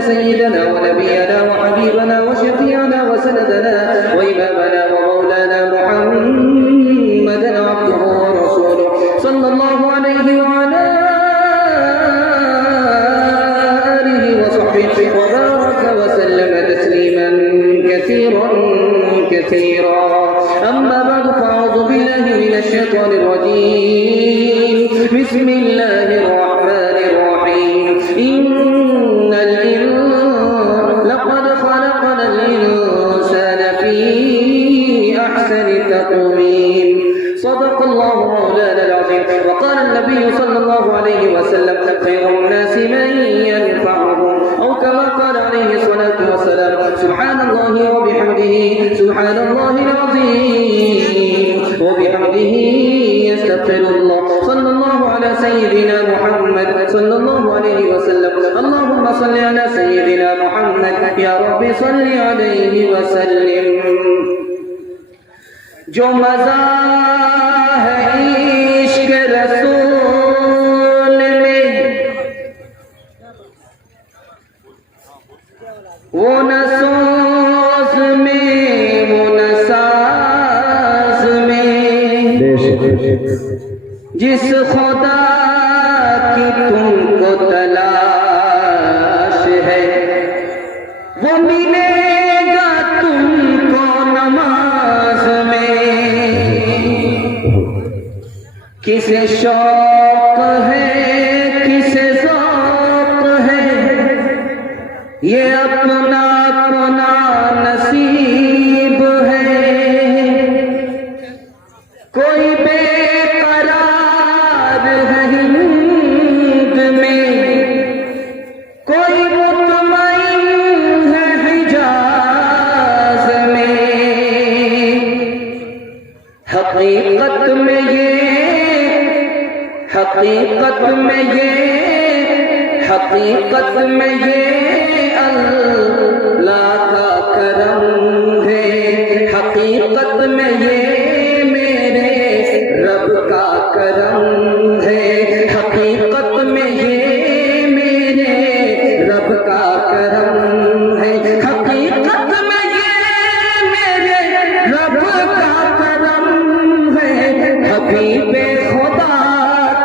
سيدنا ونبينا وحبيبنا وشفيعنا وسندنا وإمامنا ومولانا محمدا عبده ورسوله صلى الله عليه وعلى آله وصحبه وبارك وسلم تسليما كثيرا كثيرا. أما بعد فأعوذ بالله من الشيطان الرجيم. بسم الله الرحمن الرحيم. لقد خلقنا الإنسان في أحسن تقويم. صدق الله مولانا العظيم. وقال النبي صلى الله عليه وسلم خير الناس من ينفعهم، أو كما قال عليه الصلاة والسلام سبحان الله وبحمده سبحان الله العظيم وبحمده يستغفر الله. صلى الله على سيدنا محمد صلى الله عليه وسلم. اللهم صل على سيدنا محمد یا رب صل علیہ وسلم. جو مزہ ہے عشق رسول میں وہ نہ سوز میں وہ نہ ساز میں. جس خدا کی تم کو تلاش ہے وہ ملے گا تم کو نماز میں. کسے شوق ہے کسے ذوق ہے یہ اپنا اپنا نصیب ہے. کوئی بے قرار ہے ہند میں کوئی مطمئن ہے حجاز میں. حقیقت میں یہ اللہ کا کرم ہے. حقیقت میں یہ میرے رب کا کرم ہے. حقیقت میں یہ میرے رب کا کرم ہے. حقیقت میں یہ میرے رب کا کرم ہے. حبیب خدا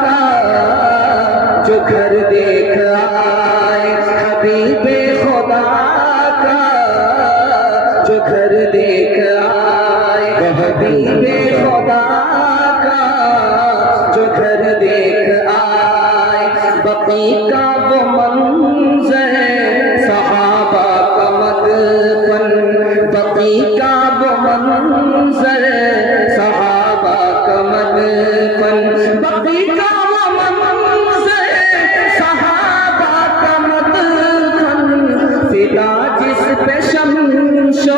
کا جو گھر دیکھ آئے. حبیب خدا کا جو گھر دیکھ آئے. حبیب خدا کا جو گھر دیکھ آئے. بقی کا وہ منظر صحابہ کا مدفن. بقی کا وہ منظر صحابہ کا مدفن. بقی کا وہ منظر صحابہ کا مدفن. فدا جس پہ شمس و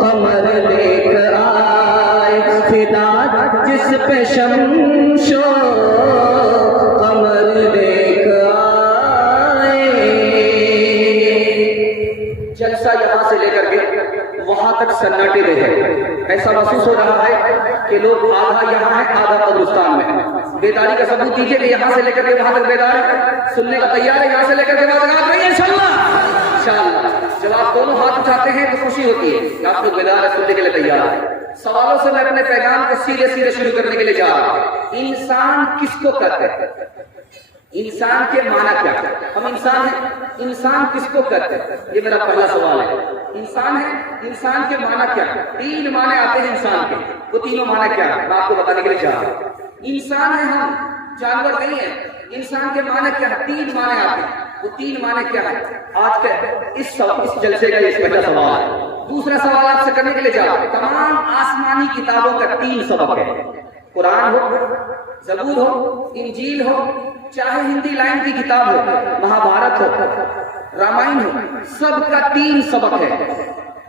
قمر لے کر آئے. فدا جس پہ شمس و قمر لے کر آئے. جلسہ یہاں سے لے کر کے وہاں تک سناٹے رہے. ایسا محسوس ہو رہا ہے کہ لوگ آدھا یہاں ہے آدھا قبرستان میں ہے. بیداری کا ثبوت دیجیے کہ یہاں سے لے کر کے وہاں تک بیدار ہے. سننے کا تیار ہے یہاں سے لے کر کے وہاں تک آپ رہیے انشاءاللہ. جب آپ دونوں ہاتھ اٹھاتے ہیں تو خوشی ہوتی ہے کہ آپ لوگ بیدار ہے, سننے کے لیے تیار ہے. سوالوں سے میں اپنے پیغام کو سیدھے سیدھے شروع کرنے کے لیے جا رہا ہوں. انسان کس کو کہتے ہیں؟ انسان کے معنی کیا ہے؟ ہم انسان ہیں. انسان کس کو کہتے ہیں؟ یہ میرا پہلا سوال ہے. انسان ہے, انسان کے معنی کیا ہے؟ 3 معنی آتے ہیں انسان کے. وہ تینوں معنی کیا ہے میں آپ کو بتانے کے لیے چاہ رہا ہوں. انسان ہے ہم, جانور نہیں ہے. انسان کے معنی کیا ہے؟ 3 معنی آتے ہیں. وہ 3 معنی کیا ہے؟ آج کے اس جلسے کا یہ پہلا سوال ہے. دوسرا سوال آپ سے کرنے کے لیے جا رہا ہوں. تمام آسمانی کتابوں کا 3 سبق ہے. قرآن ہو, زبور ہو, انجیل ہو, چاہے ہندی لائن کی کتاب ہو, مہا بھارت ہو, رامائن ہو, سب کا 3 سبق ہے.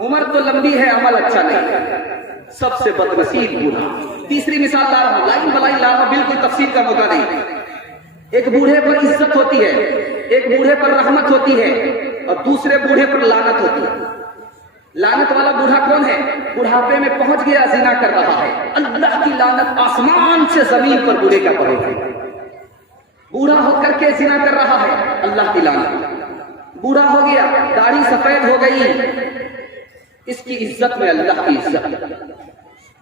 عمر تو لمبی ہے عمل اچھا نہیں، سب سے بدنصیب بوڑھا۔ تیسری مثال لا رہا ہوں، لائن بلائی لا رہا ہوں، بالکل تفصیل کا موقع نہیں۔ ایک بوڑھے پر عزت ہوتی ہے، ایک بوڑھے پر رحمت ہوتی ہے، اور دوسرے بوڑھے پر لعنت ہوتی ہے۔ لعنت والا بوڑھا کون ہے؟ بڑھاپے میں پہنچ گیا، زنا کر رہا ہے، اللہ کی لعنت آسمان سے زمین پر بوڑھے کا پڑے گی۔ بوڑھا ہو کر کے زنا کر رہا ہے، اللہ کی لعنت۔ بوڑھا ہو گیا، داڑھی سفید ہو گئی، اس کی عزت میں اللہ کی عزت۔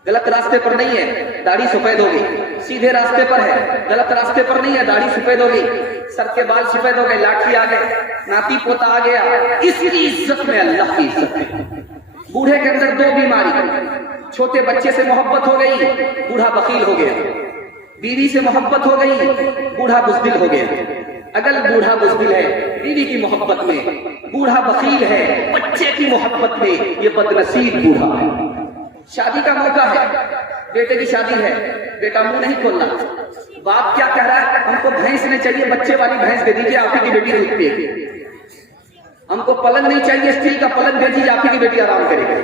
غلط راستے پر نہیں ہے، داڑھی سفید ہو گئی، سیدھے راستے پر ہے، غلط راستے پر نہیں ہے، داڑھی سفید ہو گئی، سر کے بال سفید ہو گئے، لاٹھی آ گئے، ناتی پوتا آ گیا، اس کی عزت میں اللہ کی عزت ہے۔ بوڑھے کے اندر دو بیماری، چھوٹے بچے سے محبت ہو گئی، بوڑھا بخیل ہو گیا، بیوی سے محبت ہو گئی، بوڑھا بزدل ہو گیا۔ اگر بوڑھا بزدل ہے بیوی کی محبت میں، بوڑھا بخیل ہے بچے کی محبت میں، یہ بدنصیب بوڑھا ہے۔ شادی کا موقع ہے، بیٹے کی شادی ہے، بیٹا منہ نہیں کھول رہا، باپ کیا کہہ رہا ہے؟ ہم کو بھینس نہیں چاہیے، بچے والی بھینس دے دیجیے، آپ ہی کی بیٹی دودھ پیے گی۔ ہم کو پلنگ نہیں چاہیے، اسٹیل کا پلنگ دے دیجیے، آپ ہی کی بیٹی آرام کرے گی۔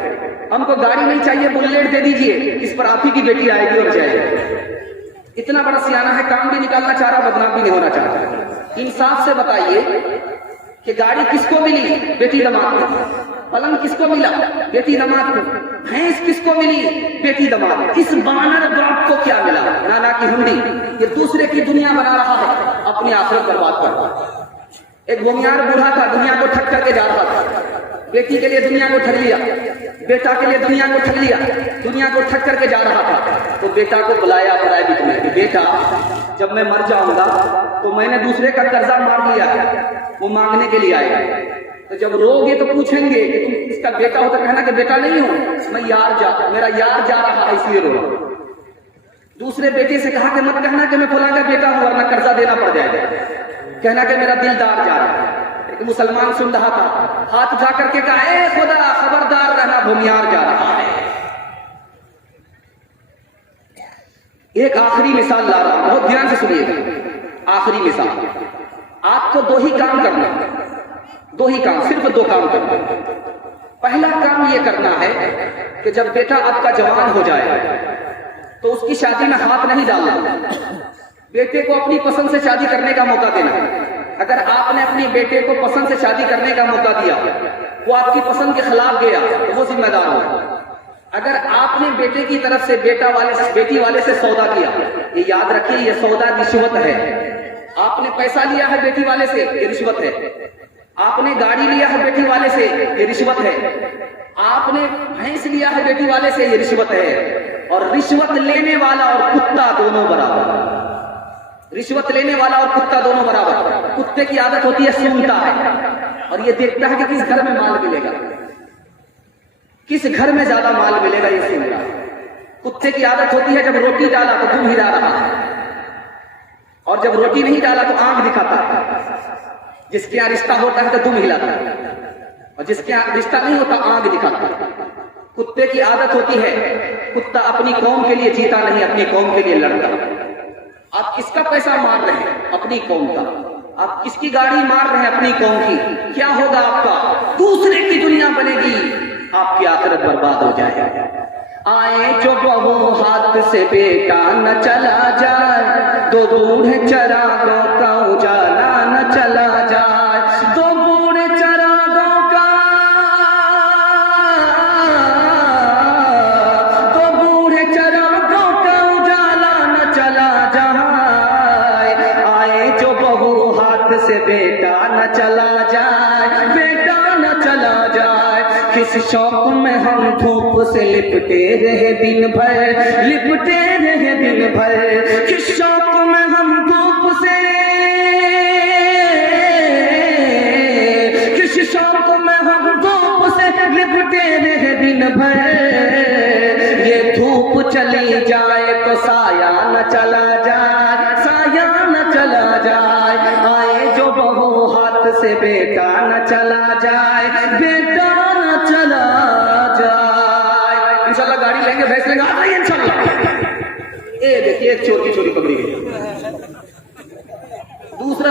ہم کو گاڑی نہیں چاہیے، بلیٹ دے دیجیے، اس پر آپ ہی کی بیٹی آئے گی اور جائے گی۔ اتنا بڑا سیانہ ہے، کام بھی نکالنا چاہ رہا، بدنام بھی نہیں ہونا چاہتا۔ انصاف سے بتائیے کہ گاڑی کس کو ملی؟ بیٹی داماد کو۔ پلنگ کس کو ملا؟ بیٹی داماد کو۔ بھینس کس کو ملی؟ بیٹی داماد۔ اس بانر باپ کو کیا ملا؟ نانا کی ہنڈی۔ یہ دوسرے کی دنیا بنا رہا ہے، اپنی آخرت برباد کر رہا ہے۔ ایک بھومیار بوڑھا تھا، دنیا کو ٹھگ کر کے جا رہا تھا، بیٹی کے لیے دنیا کو ٹھگ لیا، بیٹا کے لیے دنیا کو ٹھگ لیا، دنیا کو ٹھگ کر کے جا رہا تھا۔ تو بیٹا کو بلایا پرائیویٹ میں کہ بیٹا جب میں مر جاؤں گا تو میں نے دوسرے کا قرضہ مار لیا ہے، وہ مانگنے کے لیے آئے گا، تو جب رو گے تو پوچھیں گے کہ تم اس کا بیٹا ہو، تو کہنا کہ بیٹا نہیں ہوں، میں میرا یار جا رہا ہے اس لیے رو رہا ہوں۔ دوسرے بیٹے سے کہا کہ مت کہنا کہ میں فلاں کا بیٹا ہوں ورنہ قرضہ دینا پڑ جائے گا، کہنا کہ میرا دلدار جا رہا ہے۔ ایک مسلمان سن رہا تھا، ہاتھ اٹھا کر کے کہا اے خدا خبردار رہنا، بھومیار جا رہا ہے۔ ایک آخری مثال لا رہا ہوں، بہت دھیان سے سنیے گا۔ آخری مثال، آپ کو دو ہی کام کرنا، دو ہی کام، صرف دو کام کرنا۔ پہلا کام یہ کرنا ہے کہ جب بیٹا آپ کا جوان ہو جائے تو اس کی شادی میں ہاتھ نہیں ڈالنا، بیٹے کو اپنی پسند سے شادی کرنے کا موقع دینا۔ اگر آپ نے اپنی بیٹے کو پسند سے شادی کرنے کا موقع دیا، وہ آپ کی پسند کے خلاف گیا تو وہ ذمہ دار ہو۔ اگر آپ نے بیٹے کی طرف سے بیٹی والے سے سودا کیا، یہ یاد رکھیے یہ سودا رشوت ہے۔ آپ نے پیسہ لیا ہے بیٹی والے سے، یہ رشوت ہے۔ آپ نے گاڑی لیا ہے بیٹی والے سے، یہ رشوت ہے۔ آپ نے بھینس لیا ہے بیٹی والے سے، یہ رشوت ہے۔ اور رشوت لینے والا اور کتا دونوں برابر، رشوت لینے والا اور کتا دونوں برابر۔ کتے کی عادت ہوتی ہے سونگتا ہے اور یہ دیکھتا ہے کہ کس گھر میں مال ملے گا، کس گھر میں زیادہ مال ملے گا، یہ سن رہا ہے۔ کتے کی عادت ہوتی ہے جب روٹی ڈالا تو دم ہلا رہا ہے، اور جب روٹی نہیں ڈالا تو آنکھ دکھاتا ہے۔ جس کے یہاں رشتہ ہوتا ہے تو دم ہلاتا ہے، اور جس کے یہاں رشتہ نہیں ہوتا آنکھ دکھاتا ہے۔ کتے کی عادت ہوتی ہے، کتا اپنی قوم کے لیے جیتا نہیں، اپنی قوم کے لیے لڑتا۔ آپ کس کا پیسہ مار رہے ہیں؟ اپنی قوم کا۔ آپ کس کی گاڑی مار رہے ہیں؟ اپنی قوم کی۔ کیا ہوگا آپ کا؟ دوسرے کی دنیا بنے گی، آپ کی آخرت برباد ہو جائے۔ آئے جو بہو ہاتھ سے بیٹا نہ چلا جائے، دو بوڑھے چراغوں کا اجالا نہ چلا جائے، دو بوڑھے چراغوں کا، دو بوڑھے چراغوں کا اجالا نہ چلا جائے۔ آئے جو بہو ہاتھ سے بیٹا نہ چلا جائے، بیٹا نہ چلا جائے۔ کس شوق میں ہم دھوپ سے لپٹے رہے دن بھر، لپٹے رہے دن بھر، کس شوق میں ہم دھوپ سے، کس شوق میں ہم دھوپ سے لپٹے رہے دن بھر۔ یہ دھوپ چلی جائے تو سایہ نہ چلا جائے، سایہ نہ چلا جائے۔ آئے جو بہو ہاتھ سے بیٹا نہ چلا جائے، بیٹا نہ چلا جائے۔ انشاءاللہ گاڑی لیں گے، بھینس لیں گے، آ جائیے انشاءاللہ۔ دیکھیے ایک چوری پکڑی گئی۔ دوسرا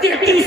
33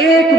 1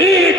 1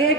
1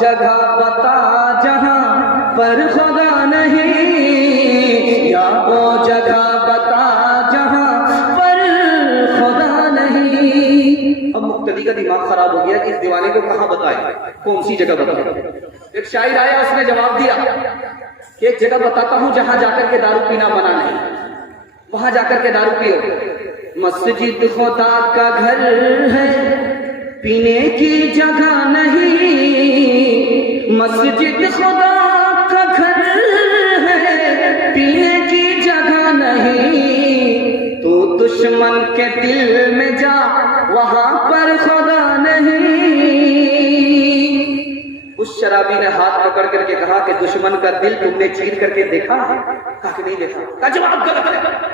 جگہ بتا جہاں پر خدا نہیں، یا وہ جگہ بتا جہاں پر خدا نہیں۔ اب مقتدی کا دماغ خراب ہو گیا کہ اس دیوانے کو کہاں بتائے، کون سی جگہ بتائے۔ ایک شاعر آیا، اس نے جواب دیا کہ ایک جگہ بتاتا ہوں جہاں جا کر کے دارو پینا منع نہیں، وہاں جا کر کے دارو پیو۔ مسجد خدا کا گھر ہے، پینے کی جگہ نہیں، مسجد خدا کا گھر ہے، پینے کی جگہ نہیں، تو دشمن کے دل میں جا وہاں پر خدا نہیں۔ اس شرابی نے ہاتھ پکڑ کر کے کہا کہ دشمن کا دل تم نے چیر کر کے دیکھا ہے؟ کہا کہ نہیں دیکھا۔ کا جواب غلط ہے۔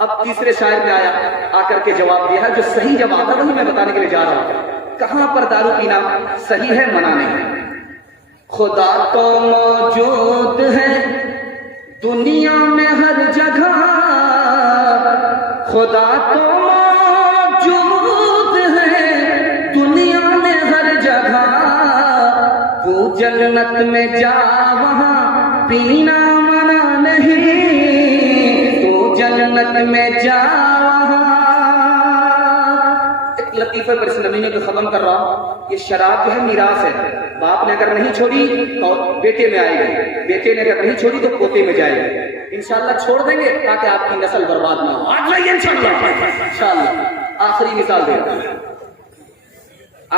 اب تیسرے شاعر نے آیا، آ کر کے جواب دیا ہے جو صحیح جواب ہے وہی میں بتانے کے لیے جا رہا ہوں۔ کہاں پر دارو پینا صحیح ہے، منع نہیں۔ خدا تو موجود ہے دنیا میں ہر جگہ، خدا تو موجود ہے دنیا میں ہر جگہ، تو جنت میں جا وہاں پینا منع نہیں، تو جنت میں جا وہاں۔ ایک لطیفہ پر اس نمونے کو ختم کر رہا ہوں۔ یہ شراب جو ہے میراث ہے، باپ نے اگر نہیں چھوڑی تو بیٹے میں آئے گی، بیٹے نے اگر نہیں چھوڑی تو پوتے میں جائے گی۔ انشاءاللہ چھوڑ دیں گے تاکہ آپ کی نسل برباد نہ ہو۔ آج لائیے انشاءاللہ۔ آخری مثال دے رہا ہوں،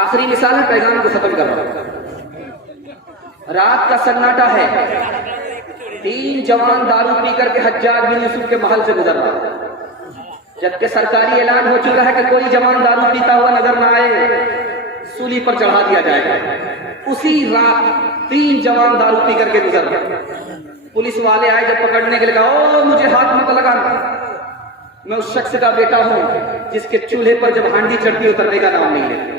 آخری مثال ہے، پیغام کو ختم کر رہا ہوں۔ رات کا سناٹا ہے، 3 جوان دارو پی کر کے حجاج بن یوسف کے محل سے گزر رہا ہے، جبکہ سرکاری اعلان ہو چکا ہے کہ کوئی جوان دارو پیتا ہوا نظر نہ آئے سولی پر چڑھا دیا جائے گا۔ اسی رات 3 جوان دارو پی کر کے گزر رہے۔ پولیس والے آئے، جب پکڑنے کے لیے کہا او مجھے ہاتھ مت لگانا، میں اس شخص کا بیٹا ہوں جس کے چولہے پر جب ہانڈی چڑھتی اترنے کا نام نہیں لیتے۔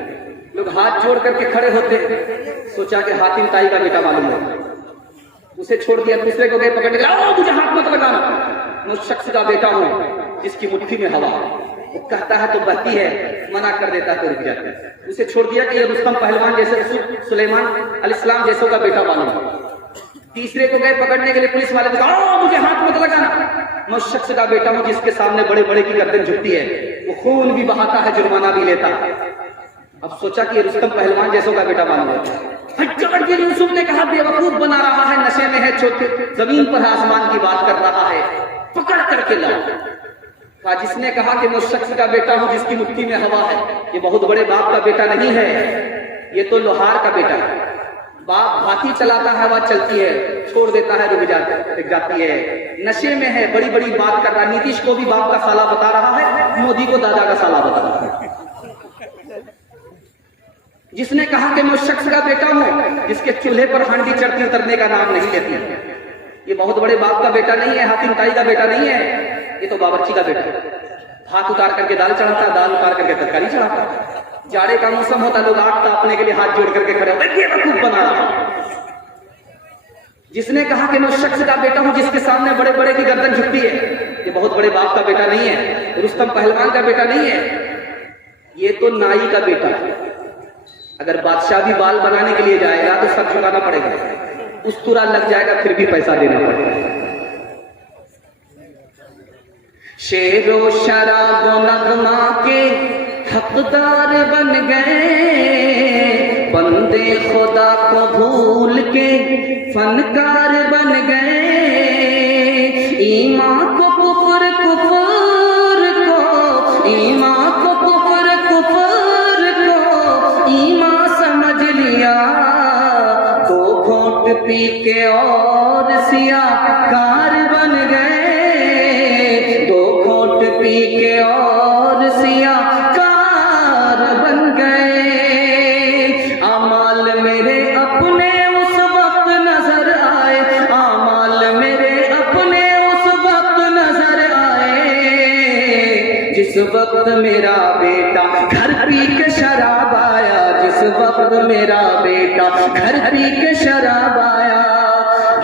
لوگ ہاتھ جوڑ کر کے کھڑے ہوتے، سوچا کہ حاتم تائی کا بیٹا معلوم ہو، اسے چھوڑ دیا۔ دوسرے کو گئے پکڑنے کے لیے، او مجھے ہاتھ مت لگانا، میں اس شخص کا بیٹا ہوں جس کی مٹھی میں ہوا، وہ کہتا ہے تو بہتی ہے، منع کر دیتا ہے تو رک جاتا ہے۔ اسے چھوڑ دیا کہ یہ رستم پہلوان جیسے سلیمان علیہ السلام جیسوں کا بیٹا معلوم ہو۔ تیسرے کو گئے پکڑنے کے لیے، پولیس والے نے کہا او مجھے ہاتھ مت لگانا، میں اس شخص کا بیٹا ہوں جس کے سامنے بڑے بڑے کی گردن جھکتی ہے، وہ خون بھی بہاتا ہے، جرمانہ بھی لیتا ہے۔ اب سوچا کہ یہ رستم پہلوان جیسوں کا بیٹا معلوم ہوتا ہے۔ حجاج بن یوسف نے کہا بیوقوف بنا رہا ہے، نشے میں ہے، چھوٹے زمین پر آسمان کی بات کر رہا ہے، پکڑ کر کے لاؤ۔ کہا جس نے کہا کہ میں اس شخص کا بیٹا ہوں جس کی مٹھی میں ہوا ہے، یہ بہت بڑے باپ کا بیٹا نہیں ہے، یہ تو لوہار کا بیٹا ہے۔ باپ ہاتھی چلاتا ہے، ہوا چلتی ہے، چھوڑ دیتا ہے، رک جاتی ہے، نشے میں ہے، بڑی بڑی بات کر رہا ہے۔ نیتیش کو بھی باپ کا سالہ بتا رہا ہے، مودی کو دادا کا سالہ بتا رہا ہے۔ جس نے کہا کہ میں اس شخص کا بیٹا ہوں جس کے چولہے پر ہانڈی چڑھتی اترنے کا نام نہیں لیتی، یہ بہت بڑے باپ کا بیٹا نہیں ہے، حاتم تائی کا بیٹا نہیں ہے، یہ تو باورچی کا بیٹا ہے۔ ہاتھ اتار کر کے دال چڑھاتا، دال اتار کر کے ترکاری چڑھاتا، جاڑے کا موسم ہوتا لوگ آگ تاپنے کے لیے ہاتھ جوڑ کر کے کھڑے ہوتے، یہ بیوقوف بنا رہا۔ جس نے کہا کہ میں اس شخص کا بیٹا ہوں جس کے سامنے بڑے بڑے کی گردن جھکتی ہے، یہ بہت بڑے باپ کا بیٹا نہیں ہے، رستم پہلوان کا بیٹا نہیں ہے، یہ تو نائی کا بیٹا ہے۔ اگر بادشاہ بھی بال بنانے کے لیے جائے گا تو سب جھکانا پڑے گا، استورا لگ جائے گا پھر بھی پیسہ دینا پڑے گا۔ شعر و شراب و نغمہ کے حقدار بن گئے، بندے خدا کو بھول کے فنکار بن گئے، ایمان کو کفر، کفر کو ایمان کو کفر، کفر کو ایمان سمجھ لیا، دو گھونٹ پی کے اور سیاہ کار بن گئے، دو گھونٹ پی کے اور سیاہ کار بن گئے، اعمال میرے اپنے اس وقت نظر آئے، اعمال میرے اپنے اس وقت نظر آئے، جس وقت میرا بیٹا گھر پی کے شراب آیا، جس وقت میرا بیٹا گھر پی کے شراب آیا،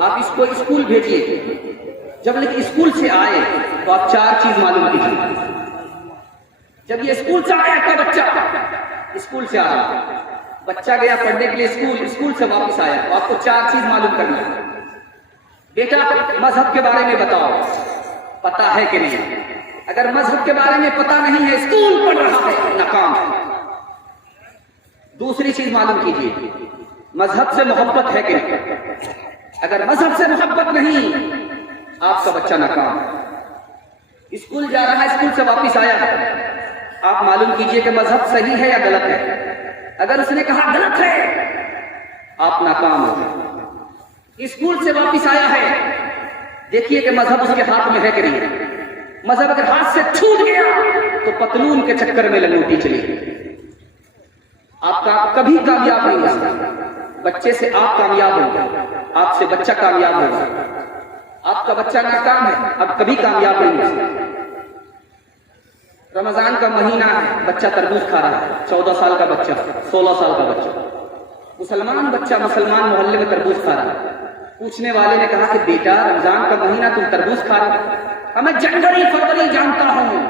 آپ اس کو اسکول بھیجیے. جب لیکن اسکول سے آئے تو آپ 4 چیز معلوم کیجیے. جب یہ اسکول سے آیا کا بچہ اسکول سے آیا, بچہ گیا پڑھنے کے لیے اسکول سے واپس آیا تو آپ کو 4 چیز معلوم کرنا ہے. بیٹا مذہب کے بارے میں بتاؤ, پتا ہے کہ نہیں؟ اگر مذہب کے بارے میں پتا نہیں ہے, اسکول پڑھ رہا ہے, ناکام ہے. دوسری چیز معلوم کیجیے, مذہب سے محبت ہے کہ نہیں؟ اگر مذہب سے محبت نہیں, آپ کا بچہ ناکام ہے. اسکول جا رہا ہے, اسکول سے واپس آیا ہے, آپ معلوم کیجئے کہ مذہب صحیح ہے یا غلط ہے. اگر اس نے کہا غلط ہے, آپ ناکام ہو گئے. اسکول سے واپس آیا ہے, دیکھیے کہ مذہب اس کے ہاتھ میں ہے کہ نہیں. مذہب اگر ہاتھ سے چھوٹ گیا تو پتلون کے چکر میں لنگوٹی چلی گئی. آپ کا کبھی کامیاب نہیں ہو سکتا. بچے سے آپ کامیاب ہوں گے, آپ سے بچہ کامیاب ہوگا. آپ کا بچہ ناکام ہے, اب کبھی کامیاب نہیں ہو سکتا. رمضان کا مہینہ ہے, بچہ تربوز کھا رہا ہے, 14 سال کا بچہ, 16 سال کا بچہ, مسلمان بچہ مسلمان محلے میں تربوز کھا رہا ہے. پوچھنے والے نے کہا کہ بیٹا رمضان کا مہینہ تم تربوز کھا رہا ہے؟ میں جنوری فروری جانتا ہوں,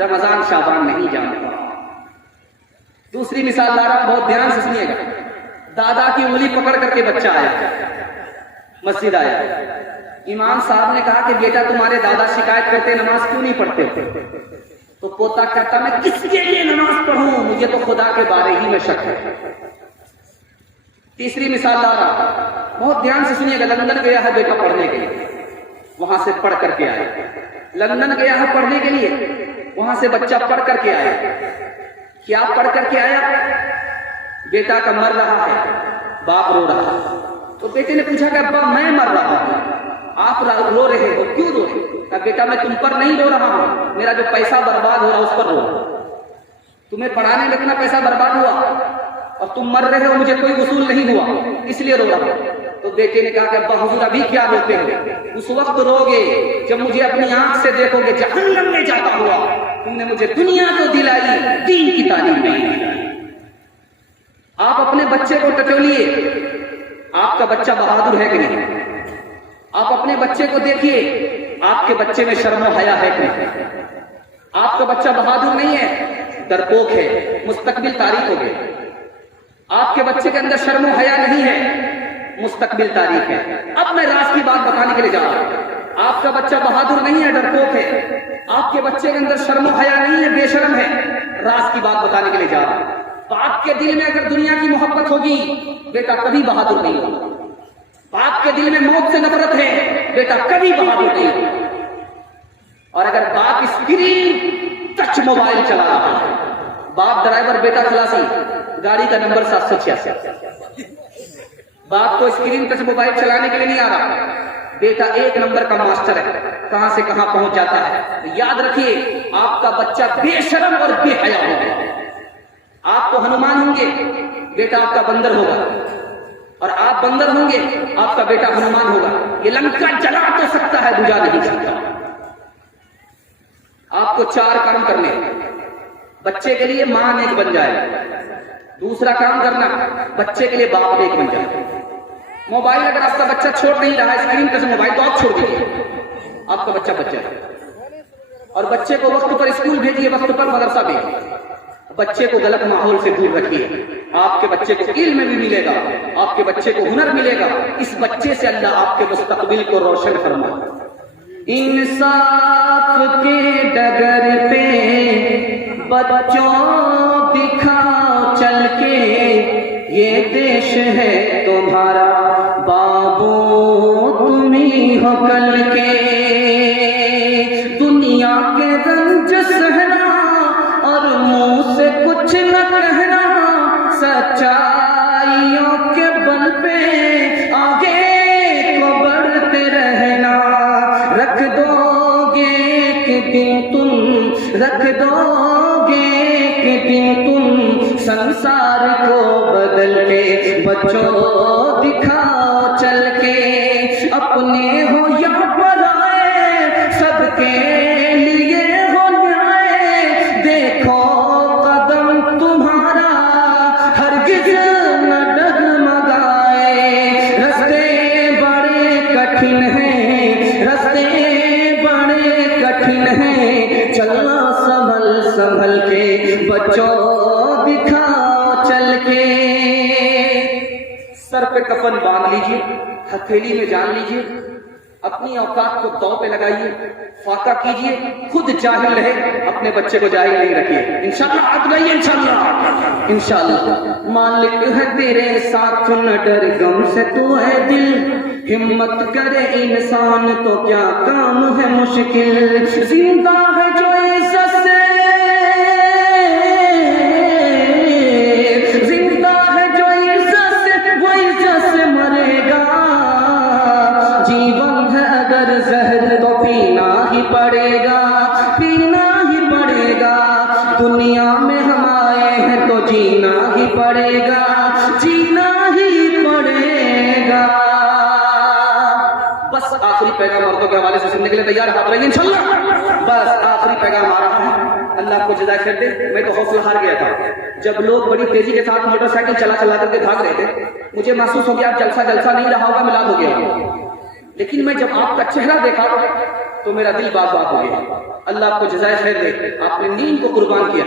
رمضان شعبان نہیں جانتا. دوسری مثال لا رہا, بہت دھیان سے سنیے گا. دادا کی انگلی پکڑ کر کے بچہ آیا, مسجد آیا. امام صاحب نے کہا کہ بیٹا تمہارے دادا شکایت کرتے نماز کیوں نہیں پڑھتے؟ تو پوتا کہتا میں کس کے لیے نماز پڑھوں, مجھے تو خدا کے بارے ہی میں شک ہے. تیسری مثال لا رہا, بہت دھیان سے سنیے گا. لندن گیا ہے بیٹا پڑھنے کے لیے, وہاں سے پڑھ کر کے آیا. لندن گیا ہے پڑھنے کے لیے, وہاں سے بچہ پڑھ کر کے آیا. کیا پڑھ کر کے آیا؟ بیٹا کا مر رہا ہے, باپ رو رہا. تو بیٹے نے پوچھا کہ ابا میں مر رہا ہوں, آپ رو رہے ہو, کیوں رو رہے ہو؟ کہا بیٹا میں تم پر نہیں رو رہا ہوں, میرا جو پیسہ برباد ہو رہا اس پر رو رہا ہوں. تمہیں پڑھانے میں اتنا پیسہ برباد ہوا اور تم مر رہے ہو, مجھے کوئی وصول نہیں ہوا, اس لیے رو رہا ہوں. تو بیٹے نے کہا کہ ابا حضور ابھی کیا روتے ہو؟ اس وقت رو گے جب مجھے اپنی آنکھ سے دیکھو گے جہنم میں جاتا ہوا. تم نے مجھے دنیا تو دلائی, دین کی تعلیم نہیں دلائی. آپ اپنے بچے کو ٹٹولیے, آپ کا بچہ بہادر ہے کہ نہیں؟ آپ اپنے بچے کو دیکھیے, آپ کے بچے میں شرم و حیا ہے کہ نہیں؟ آپ کا بچہ بہادر نہیں ہے, ڈرپوک ہے, مستقبل تاریخ ہو گئے. آپ کے بچے کے اندر شرم و حیا نہیں ہے, مستقبل تاریخ ہے. اب میں راز کی بات بتانے کے لیے جا رہا ہوں. آپ کا بچہ بہادر نہیں ہے, ڈرپوک ہے. آپ کے بچے کے اندر شرم و حیا نہیں ہے, بے شرم ہے. راز کی بات بتانے کے لیے جا رہا ہوں. باپ کے دل میں اگر دنیا کی محبت ہوگی, بیٹا کبھی بہادر نہیں ہوگا. باپ کے دل میں موت سے نفرت ہے, بیٹا کبھی بہادر نہیں ہوگا. اور اگر باپ اسکرین ٹچ موبائل چلا رہا ہے, باپ ڈرائیور بیٹا خلاصی, گاڑی کا نمبر 786, باپ کو اسکرین ٹچ موبائل چلانے کے لیے نہیں آ رہا, بیٹا 1 نمبر کا ماسٹر ہے, کہاں سے کہاں پہنچ جاتا ہے. یاد رکھیے آپ کا بچہ بے شرم اور بے حیا ہوگا. آپ کو ہنومان ہوں گے, بیٹا آپ کا بندر ہوگا, اور آپ بندر ہوں گے, آپ کا بیٹا ہنومان ہوگا. یہ لنکا جلا تو سکتا ہے, بجھا نہیں سکتا. آپ کو 4 کام کرنے, بچے کے لیے ماں نیک بن جائے. دوسرا کام کرنا, بچے کے لیے باپ نیک بن جائے. موبائل اگر آپ کا بچہ چھوڑ نہیں رہا ہے, اسکرین ٹچ موبائل, تو آپ چھوڑ دیجیے, آپ کا بچہ بچہ ہے. اور بچے کو وقت پر اسکول بھیجیے, وقت پر مدرسہ بھیجیے. بچے کو غلط ماحول سے دور رکھیے. آپ کے بچے کو علم بھی ملے گا, آپ کے بچے کو ہنر ملے گا. اس بچے سے اللہ آپ کے مستقبل کو روشن فرمائے. انصاف کے ڈگر پہ بچوں دکھاؤ چل کے, یہ دیش ہے تمہارا بابو, تم ہی ہو کل کے. دنیا کے رنج سہنا اور منہ سے کچھ نہ کہنا, سچائیوں کے بل پہ آگے کو بڑھتے رہنا. رکھ دو گے کہ دن تم, رکھ دو گے کہ دن تم, سنسار کو بدل کے بچوں دکھاؤ چل کے. اپنے ہو یا پرائے, سب کے لیے ہو نیائے. دیکھو قدم تمہارا ہرگز نہ ڈگمگائے. رستے بڑے دکھاؤ چل کے. سر پہ کفن باندھ لیجیے, ہتھیلی میں جان لیجیے, اپنی اوقات کو دو پہ لگائیے, فاقہ کیجیے, خود جاہل رہے, اپنے بچے کو جاہل نہیں رکھیے. انشاءاللہ آپ گئیے, انشاءاللہ انشاءاللہ. مالک ہے تیرے ساتھ نہ ڈر غم سے تو ہے دل, ہمت کرے انسان تو کیا کام ہے مشکل. زندہ ہے جو عزت سے, زندہ ہے جو عزت سے, وہ عزت سے مرے گا. جیون ہے اگر زہر تو پینا ہی پڑے گا, پینا ہی پڑے گا. دنیا میں ہم آئے ہیں تو جینا ہی پڑے گا, جینا ہی پڑے گا. بس آخری پیغام عورتوں کے حوالے سے سننے کے لیے تیار آپ رہیے انشاءاللہ. بس آخری پیغام آ رہا ہے, اللہ کو جزائے خیر دے. میں تو حوصلہ ہار گیا تھا جب لوگ بڑی تیزی کے ساتھ موٹر سائیکل چلا چلا کر کے بھاگ رہے تھے. مجھے محسوس ہو گیا اب جلسہ نہیں رہا ہوگا, ملاد ہو گیا. لیکن میں جب آپ کا چہرہ دیکھا تو میرا دل باغ باغ ہو گیا. اللہ آپ کو جزائے خیر دے, آپ نے نیند کو قربان کیا.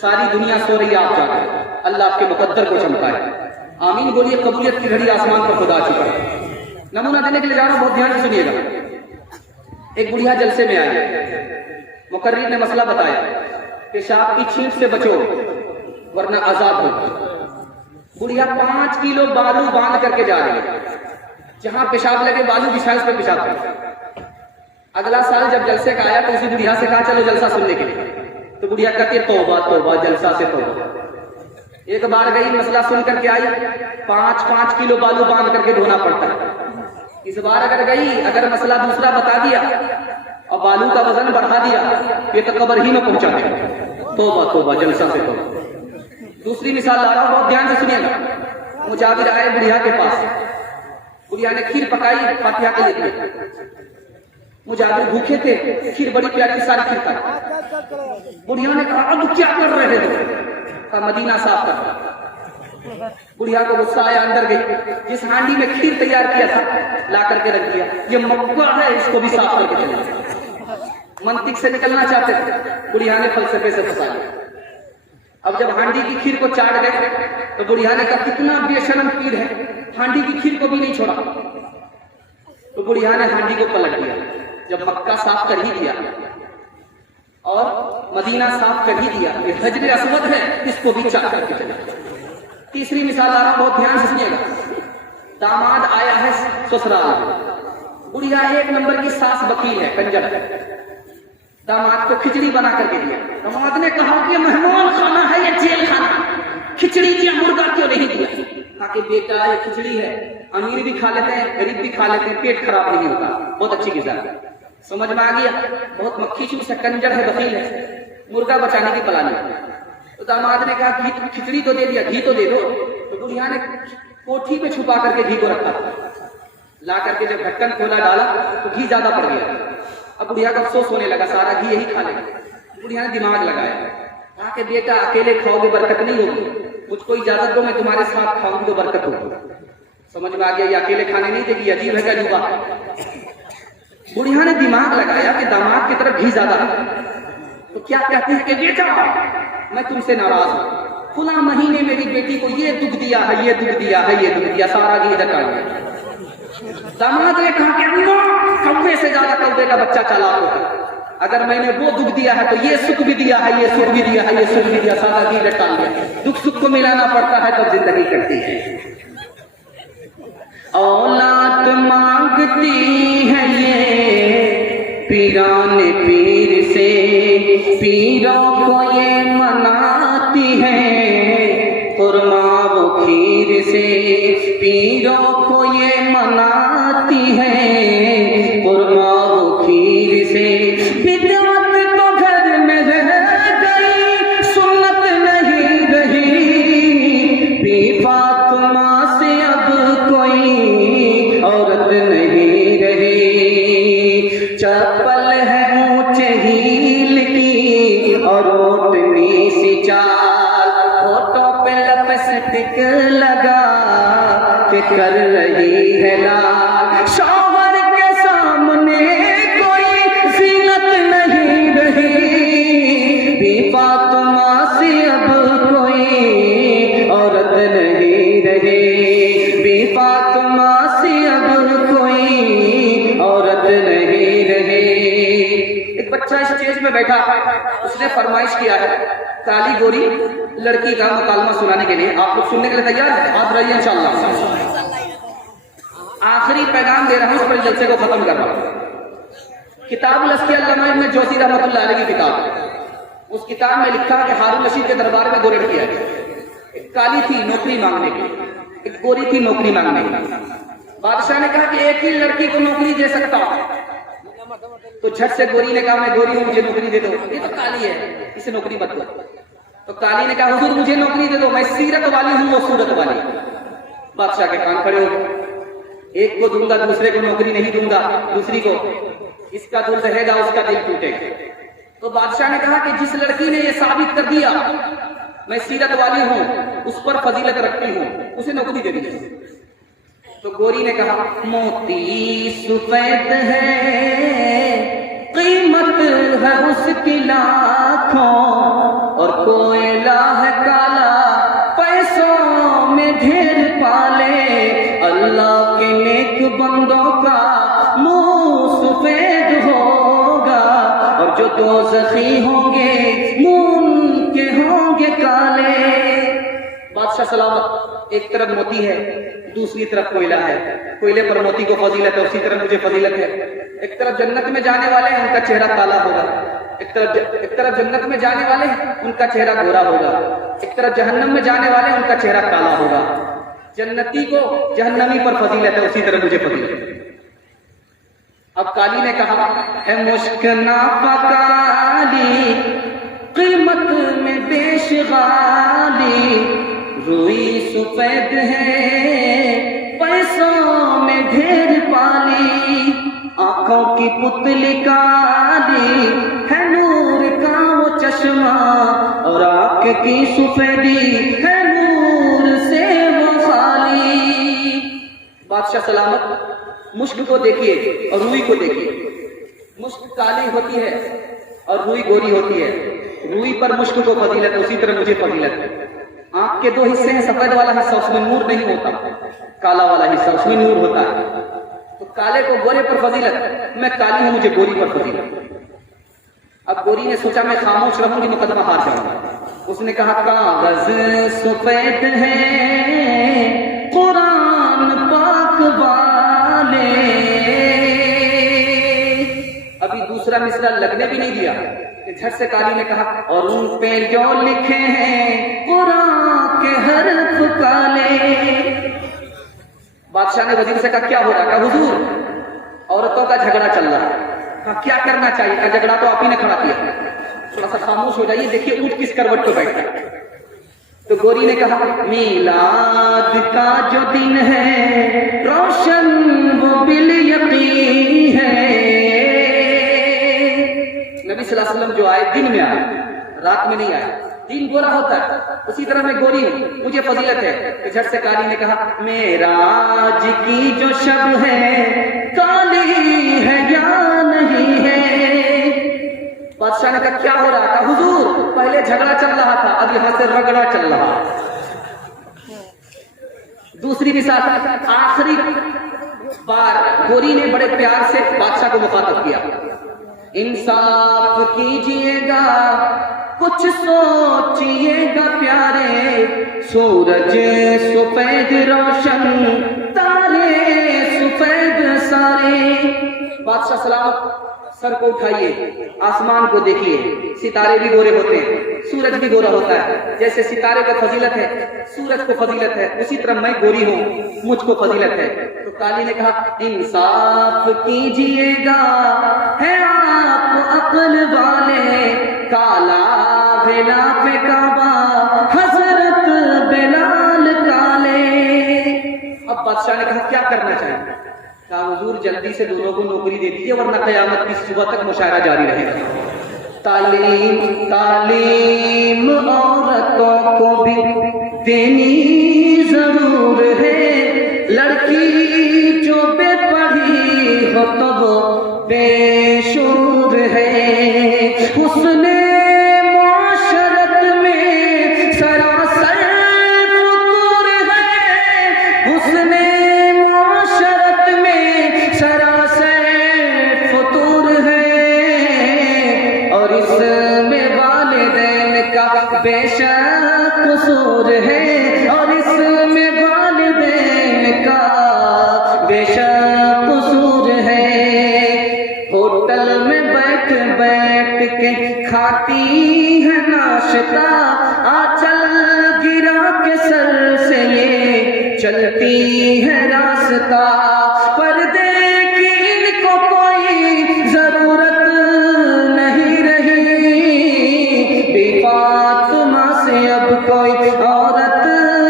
ساری دنیا سو رہی ہے, آپ جاگے. اللہ آپ کے مقدر کو چمکائے. آمین بولیے. قبولیت کی گھڑی آسمان پر خدا چکا ہے. نمونہ دینے کے لیے جا رہا ہوں, بہت دھیان سے سنیے گا. ایک بڑھیا جلسے میں آئی, مقرر نے مسئلہ بتایا, پیشاب کی چھینٹ سے بچو ورنہ عذاب ہو. بڑھیا 5 کلو بالو باندھ کر کے جا رہی ہے, جہاں پیشاب لگے بالو بچھائے اس پہ پیشاب کرے. اگلا سال جب جلسے کا آیا تو اسی بڑھیا سے کہا چلو جلسہ سننے کے لیے. تو بڑھیا کہتی ہے توبہ توبہ, جلسہ سے توبہ. ایک بار گئی, مسئلہ سن کر کے آئی, 5 کلو بالو باندھ کر کے دھونا پڑتا ہے. اس بار اگر گئی, اگر مسئلہ دوسرا بتا دیا اور بالو کا وزن بڑھا دیا, یہ تو قبر ہی میں پہنچا دے. توبہ توبہ, جلسہ سے توبہ. دوسری مثال لا رہا ہوں, بہت دھیان سے سنیے گا. مجاور آئے بڑھیا کے پاس, بڑھیا نے کھیر پکائی فاتحہ کے لیے. مجاور بھوکے تھے, کھیر بڑی پیاری ساری کھیر کھائی. بڑھیا نے کہا اب کیا کر رہے ہو؟ کہا مدینہ صاف کر. بڑھیا کو غصہ آیا, اندر گئی, جس ہانڈی میں کھیر تیار کیا تھا لا کر کے رکھ دیا. یہ مکہ ہے, اس کو بھی صاف کر کے چلا. منطق سے نکلنا چاہتے تھے, بڑھیا نے فلسفے سے پھنسا دیا. اب جب ہانڈی کی کھیر کو چاٹ گئے تو بڑھیا نے کہا کتنا بے شرم پیر ہے, ہانڈی کی کھیر کو بھی نہیں چھوڑا. تو بڑھیا نے ہانڈی کو پلٹ دیا. جب مکہ صاف کر ہی دیا اور مدینہ صاف کر ہی دیا, یہ حجر اسود ہے, اس کو بھی چاٹ کر کے چلا. تیسری مثال آ رہا, بہت دھیان سے سنیے گا. داماد آیا ہے سسرال, بڑھیا 1 نمبر کی ساس وکیل ہے, کنجر ہے. داماد کو کھچڑی بنا کر کے دیا. داماد نے کہا کہ یہ مہمان خانہ ہے, یہ جیل خانہ, کھچڑی دیا, مرغا کیوں نہیں دیا؟ کہا کہ بیٹا یہ کھچڑی ہے, امیر بھی کھا لیتے ہیں, غریب بھی کھا لیتے ہیں, پیٹ خراب نہیں ہوتا, بہت اچھی غذا ہے. سمجھ میں آ گیا؟ بہت مکھی چوس ہے, کنجر ہے, وکیل ہے, مرغا بچانے کی پلانی. تو داماد نے کہا کھچڑی تو دے دیا, گھی تو دے دو. تو بڑھیا نے کوٹھی پہ چھپا کر کے گھی کو رکھا, لا کر کے جب ڈھکن کھولا ڈالا تو گھی زیادہ پڑ گیا. اب بڑھیا کا افسوس ہونے لگا, سارا گھی یہی کھا لے گا. بڑھیا نے دماغ لگایا, کہا کہ بیٹا اکیلے کھاؤ گے برکت نہیں ہوگی, مجھ کو اجازت دو, میں تمہارے ساتھ کھاؤں گی تو برکت ہوگی. سمجھ میں آ گیا, یہ اکیلے کھانے نہیں دے گی, عجیب ہے کیا جوبا. بڑھیا نے دماغ لگایا کہ داماد کی طرف گھی زیادہ ہے, تو کیا کہتی ہے کہ بیٹا میں تم سے ناراض ہوں, فلاں مہینے میری بیٹی کو یہ دکھ دیا ہے, یہ دکھ دیا ہے, یہ دکھ دیا, سارا گھی ادھر ڈال دیا. داماد نے کہا کہ کوے سے زیادہ کوے کا بچہ چالاک ہوتا ہے, اگر میں نے وہ دکھ دیا ہے تو یہ سکھ بھی دیا ہے, یہ سکھ بھی دیا ہے, یہ سکھ بھی دیا, سارا گھی ادھر ڈال دیا. دکھ سکھ کو ملانا پڑتا ہے تب زندگی کٹتی ہے. اولاد مانگتی ہے یہ پیران پیر سے, پیروں کو یہ مناتی ہے قرمہ و کھیر سے, پیروں کو یہ مناتی ہے قرمہ و کھیر سے. بدعت تو گھر میں رہ گئی, سنت نہیں رہی, بی فاطمہ سے اب کوئی عورت نہیں رہی. چپل ہے اونچے ہیل کی اور اوٹنی سی چال, ہوٹوں پہ لپسٹک لگا کہ کر رہی ہے لال. شوہر کے سامنے کوئی زینت نہیں رہی, بی فاطمہ سے اب کوئی عورت نہیں رہی، بی فاطمہ سے اب کوئی عورت نہیں رہی۔ ایک بچہ اسٹیج میں بیٹھا، اس نے فرمائش کیا ہے کالی گوری لڑکی کا مکالمہ سنانے کے لیے۔ آپ لوگ سننے کے لیے تیار ہیں؟ آپ رہیے انشاءاللہ۔ آخری پیغام دے رہا ہوں، اس پر جلسے کو ختم کر رہا ہوں۔ کتاب الاسقیاء علامہ ابن جوزی رحمۃ اللہ علیہ کی کتاب ہے۔ اس کتاب میں لکھا کہ ہارون رشید کے دربار میں دو لڑکیاں تھیں، ایک کالی تھی نوکری مانگنے کی، ایک گوری تھی نوکری مانگنے کی۔ بادشاہ نے کہا کہ ایک ہی لڑکی کو نوکری دے سکتا ہوں، تو جھٹ سے گوری نے کہا میں گوری ہوں، مجھے نوکری دے دو۔ یہ تو کالی ہے، اسے نوکری مت دو۔ تو کالی نے کہا حضور مجھے نوکری دے دو، میں سیرت والی ہوں، وہ صورت والی۔ بادشاہ کے کان کھڑے ہو گئے، ایک کو دوں گا دوسرے کو نوکری نہیں دوں گا، دوسری کو، اس کا دل رہے گا اس کا دل ٹوٹے گا۔ تو بادشاہ نے کہا کہ جس لڑکی نے یہ ثابت کر دیا میں سیرت والی ہوں، اس پر فضیلت رکھتی ہوں، اسے نوکری دے دیجیے۔ تو گوری نے کہا موتی سفید ہے، قیمت ہے اس کی لاکھوں، اور کوئلہ ہے کالا، پیسوں میں ڈھیر پالے، اللہ کے نیک بندوں کا منہ سفید ہوگا، اور جو دوزخی ہوں گے منہ کے ہوں گے کالے۔ بادشاہ سلامت، ایک طرف موتی ہے دوسری طرف کوئلہ ہے، کوئلے پر موتی کو فضیلت ہے، اسی طرح مجھے فضیلت ہے۔ ایک طرف جنت میں جانے والے ہیں ان کا چہرہ کالا ہوگا، ایک طرف جنت میں جانے والے ہیں ان کا چہرہ گورا ہوگا، ایک طرف جہنم میں جانے والے ہیں ان کا چہرہ کالا ہوگا۔ جنتی کو جہنمی پر فضیلت ہے، اسی طرح مجھے فضیلت ہے۔ اب کالی نے کہا ہے مشک ناپا کالی، قیمت میں بیش غالی، روئی سفید ہے پیسوں میں ڈھیر پالی، آنکھوں کی پتلی کالی ہے نور کا وہ چشمہ، اور آنکھ کی سفیدی ہے نور سے وہ خالی۔ بادشاہ سلامت، مشک کو دیکھیے اور روئی کو دیکھیے، مشک کالی ہوتی ہے اور روئی گوری ہوتی ہے، روئی پر مشک کو فضیلت، اسی طرح مجھے فضیلت ہے۔ آنکھ کے دو حصے ہیں، سفید والا حصہ اس میں نور نہیں ہوتا، کالا والا حصہ اس میں نور ہوتا ہے۔ تو کالے کو گورے پر فضیلت، میں کالی ہوں مجھے گوری پر فضیلت۔ اب گوری نے سوچا میں خاموش رہوں گی مقدمہ ہار جاؤں گا۔ اس نے کہا کاغذ سفید ہے قرآن پاک والے، ابھی دوسرا مصرع لگنے بھی نہیں دیا کہ جھٹ سے کالی نے کہا اور ان پہ جو لکھے ہیں قرآن کے حرف کالے۔ بادشاہ نے وزیر سے کہا کیا ہو رہا ہے؟ کہا حضور عورتوں کا جھگڑا چل رہا ہے۔ کہا کیا کرنا چاہیے؟ کہا جھگڑا تو آپ ہی نے کھڑا کیا، تھوڑا سا خاموش ہو جائیے، دیکھیے اونٹ کس کروٹ پہ بیٹھا ہے۔ تو گوری نے کہا میلاد کا جو دن ہے روشن وہ بالیقین ہے، نبی صلی اللہ علیہ وسلم جو آئے دن میں آئے، رات میں نہیں آئے، دن گورا ہوتا ہے، اسی طرح میں گوری ہوں مجھے فضیلت ہے۔ جھٹ سے کالی نے کہا معراج کی جو شب ہے کالی ہے یا نہیں ہے؟ بادشاہ نے کہا کیا ہو رہا تھا؟ حضور پہلے جھگڑا چل رہا تھا، اب یہاں سے رگڑا چل رہا۔ دوسری مثال، آخری بار گوری نے بڑے پیار سے بادشاہ کو مخاطب کیا، انصاف کیجئے گا کچھ سوچئے گا پیارے، سورج سفید روشن تارے سفید سارے۔ بادشاہ سلامت، سر کو اٹھائیے، آسمان کو دیکھیے، ستارے بھی گورے ہوتے ہیں، سورج بھی گورا ہوتا ہے، جیسے ستارے کو فضیلت ہے سورج کو فضیلت ہے، اسی طرح میں گوری ہوں مجھ کو فضیلت ہے۔ تو کالی نے کہا انصاف کیجئے گا، ہے آپ عقل والے، کالا غلاف کعبہ حضرت بلال کالے۔ اب بادشاہ نے کہا کیا کرنا چاہیے؟ کہا حضور جلدی سے دونوں کو نوکری دے دیجیے ورنہ قیامت کی صبح تک مشاعرہ جاری رہے گا۔ تعلیم عورتوں کو بھی دینی ضرور ہے، لڑکی جو بے پڑھی ہو تو وہ بے شعور ہے، حسن معاشرت میں سراسر قصور ہے اور اس میں والدین کا بے شک قصور ہے. ہوٹل میں بیٹھ بیٹھ کے کھاتی ہے ناشتہ, آنچل گرا کے سر سے یہ چلتی ہے راستہ. پردے کی ان کو کوئی ضرورت نہیں رہی, بی فاطمہ سے اب کوئی عورت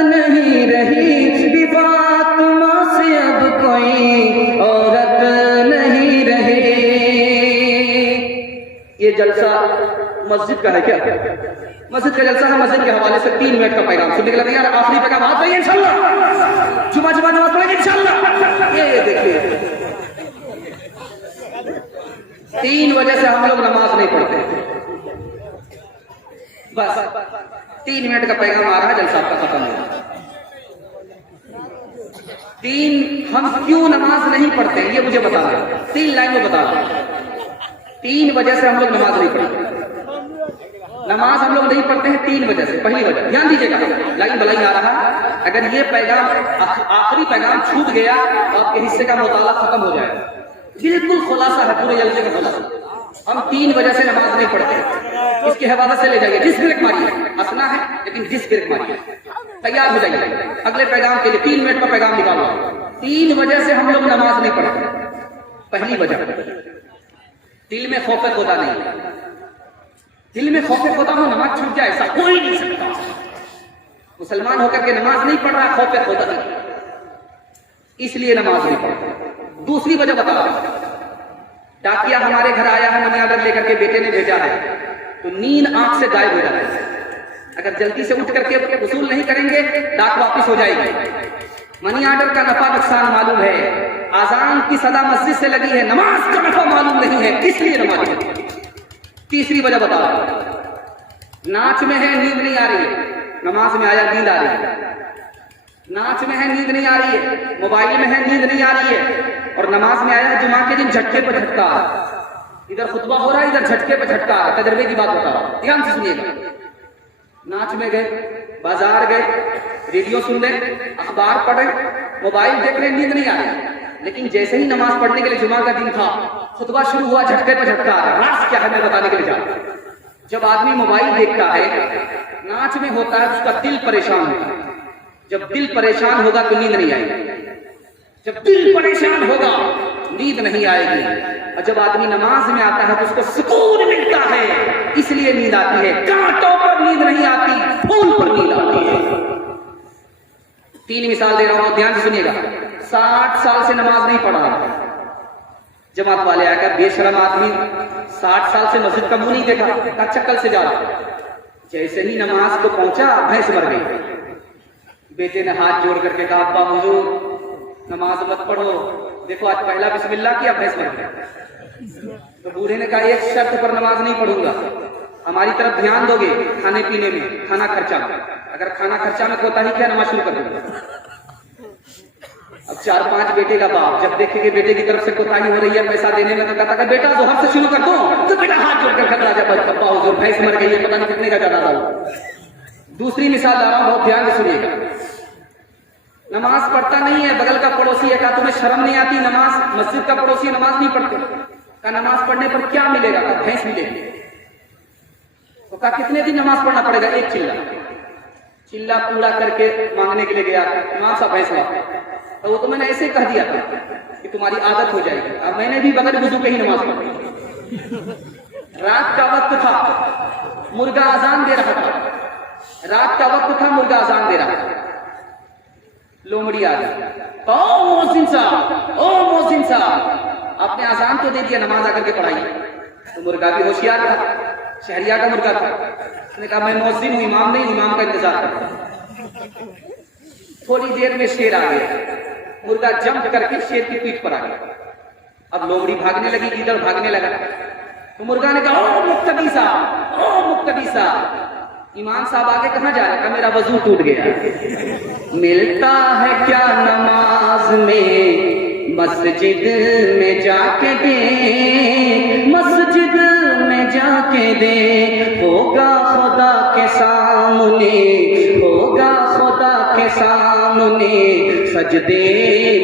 نہیں رہی, بی فاطمہ سے اب کوئی عورت نہیں رہی. یہ جلسہ مسجد کا ہے کیا؟ مسجد کا جلسہ ہے. مسجد کے حوالے سے 3 منٹ کا پیغام سننے کے لیے تیار. آخری پیغام آپ رہیے انشاءاللہ. جمعہ نماز پڑھیں گے انشاءاللہ. یہ دیکھیے 3 وجہ سے ہم لوگ نماز نہیں پڑھتے. بس 3 منٹ کا پیغام آ رہا ہے, جلسہ آپ کا ختم ہو. 3 ہم کیوں نماز نہیں پڑھتے یہ مجھے بتا رہے ہیں. 3 لائن میں بتا رہا ہوں. 3 وجہ سے ہم لوگ نماز نہیں پڑھتے. نماز ہم لوگ نہیں پڑھتے ہیں 3 وجہ سے. پہلی وجہ دھیان دیجیے گا, لائن بلائی آ رہا ہے. اگر یہ پیغام آخری پیغام چھوٹ گیا تو آپ کے حصے کا مطالعہ ختم ہو جائے گا. بالکل خلاصہ ہے پورے جلسے کا خلاصہ. ہم 3 وجہ سے نماز نہیں پڑھتے. اس کے حوالے سے لے جائیے. جس بریک ماری ہے ہنسنا ہے لیکن جس بریک ماری ہے. تیار ہو جائیے اگلے پیغام کے لیے. 3 منٹ کا پیغام نکالو. 3 وجہ سے ہم لوگ نماز نہیں پڑھتے. پہلی وجہ, دل میں خوف خدا نہیں. دل میں خوف خدا ہو نماز چھوٹ جائے ایسا کوئی نہیں سکتا. مسلمان ہو کر کے نماز نہیں پڑھ رہا, خوف خدا نہیں, اس لیے نماز نہیں پڑھتا. دوسری وجہ بتا رہا ہوں. ڈاکیا ہمارے گھر آیا ہے, منی آرڈر لے کر کے بیٹے نے بھیجا ہے, تو نیند آنکھ سے غائب ہو جاتا ہے. اگر جلدی سے اٹھ کر کے وصول نہیں کریں گے ڈاک واپس ہو جائے گی. منی آرڈر کا نفع نقصان معلوم ہے, اذان کی صدا مسجد سے لگی ہے, نماز کا نفع معلوم نہیں ہے, اس لیے نماز نہیں. تیسری وجہ بتا رہا ہوں. ناچ میں ہے نیند نہیں آ رہی ہے, نماز میں آیا نیند آ رہی ہے. ناچ میں ہے نیند نہیں آ رہی ہے, موبائل میں ہے نیند نہیں آ رہی ہے, اور نماز میں آیا جمعہ کے دن جھٹکے پہ جھٹکا. ادھر خطبہ ہو رہا ہے ادھر جھٹکے پہ جھٹکا. تجربے کی بات بتا رہا ہوں, دھیان سے سنیے گا. ناچ میں گئے, بازار گئے, ریڈیو سن رہے, اخبار پڑھ رہے, موبائل دیکھ رہے, نیند نہیں آ رہی. لیکن جیسے ہی نماز پڑھنے کے لیے جمعہ کا دن تھا, خطبہ شروع ہوا, جھٹکے پہ جھٹکا. راز کیا ہے میں بتانے کے لیے جا رہا ہوں. جب آدمی موبائل دیکھتا ہے, ناچ میں ہوتا ہے, اس کا دل پریشان ہوتا ہے. جب دل پریشان ہوگا تو نیند نہیں آئے گی. جب دل پریشان ہوگا نیند نہیں آئے گی. اور جب آدمی نماز میں آتا ہے تو اس کو سکون ملتا ہے, اس لیے نیند آتی ہے. کانٹوں پر نیند نہیں آتی, پھول پر نیند آتی ہے. 3 مثال دے رہا ہوں, دھیان سے سنیے گا. 60 سال سے نماز نہیں پڑھا. جماعت والے آ کر, بے شرم آدمی 60 سال سے مسجد کا منہ نہیں دیکھا, چکل سے جا رہا. جیسے ہی نماز کو پہنچا بھینس مر گئی. بیٹے نے ہاتھ جوڑ کر کے کہا, ابا حضور نماز مت پڑھو, دیکھو آج پہلا بسم اللہ کیا, بھینس مر گئی. تو بوڑھے نے کہا ایک شرط پر نماز نہیں پڑھوں گا, ہماری طرف دھیان دو گے کھانے پینے میں, کھانا خرچہ میں. اگر کھانا خرچہ میں ہوتا ہی کیا, نماز شروع کر دوں گا. اب 4-5 بیٹے کا باپ جب دیکھے کہ بیٹے کی طرف سے کوتاہی ہو رہی ہے پیسہ دینے میں, تو کہتا کہ بیٹا ظہر سے شروع کر دو. تو بیٹا ہاتھ جوڑ کر کھڑا جا, ابا حضور بھینس مر گئی ہے, پتہ نہیں کتنے کا زیادہ تھا. دوسری مثال لا رہا ہوں, بہت دھیان سے سنیے گا. نماز پڑھتا نہیں ہے, بغل کا پڑوسی ہے, کہا تمہیں شرم نہیں آتی, نماز مسجد کا پڑوسی ہے, نماز نہیں پڑھتے. کہا نماز پڑھنے پر کیا ملے گا, بھینس ملے گی. تو کہا کتنے دن نماز پڑھنا پڑے گا, 1 چلہ. چلہ پورا کر کے مانگنے کے لیے گیا, امام صاحب بھینس لاتے. تو وہ تو میں نے ایسے کہہ دیا تھا کہ تمہاری عادت ہو جائے گی. اب میں نے بھی بغیر وضو کے ہی نماز پڑھی. رات کا وقت تھا, مرغا اذان دے رہا تھا. رات کا وقت تھا, مرغا اذان دے رہا تھا. لومڑی آ گئی, او محسن صاحب, او محسن صاحب, آپ نے اذان تو دے دیا, نماز آ کر کے پڑھائی. تو مرغا بھی ہوشیار تھا, شہریہ کا مرغا تھا. اس نے کہا میں محسن ہوں, امام نہیں, امام کا انتظار کرتا ہوں. تھوڑی دیر میں شیر آ گیا, مرغا جمپ کر کے شیر کی پیٹھ پر آ گیا. اب لومڑی بھاگنے لگی, ادھر بھاگنے لگا. تو مرغا نے کہا او مقتدی صاحب, او مقتدی صاحب. امام صاحب آگے کہاں جا رہے, کہا میرا وضو ٹوٹ گیا. ملتا ہے کیا نماز میں, مسجد میں جا کے دے, مسجد میں جا کے دے, ہوگا خدا کے سامنے, کے سامنے سجدے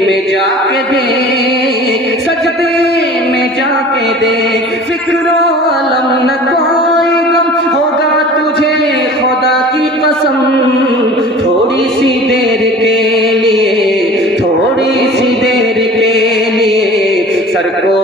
میں جا کے دے، سجدے میں جا کے دے، فکر و علم نہ کوئی غم ہوگا تجھے خدا کی قسم، تھوڑی سی دیر کے لیے، تھوڑی سی دیر کے لیے سر کو